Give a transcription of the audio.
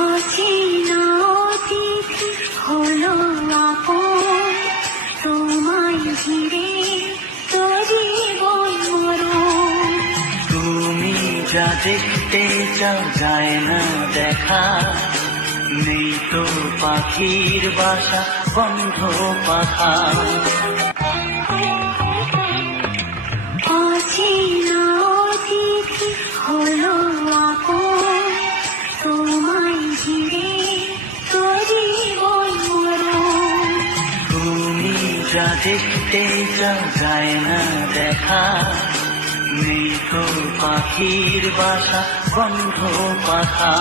অচেনা অতিথি হলো আপন, তোমায় ঘিরে তো জীবন মরণ। তুমি যা দেখতে চাও যায় না দেখা, নেই তো পাখির বাসা বন্ধ পাখা। অচেনা অতিথি হলো আপন, তোমায় ঘিরে তো জীবন মরণ। তুমি যা দেখতে চাও যায় না দেখা, নেই তো পাখির বাসা বন্ধ পাখা।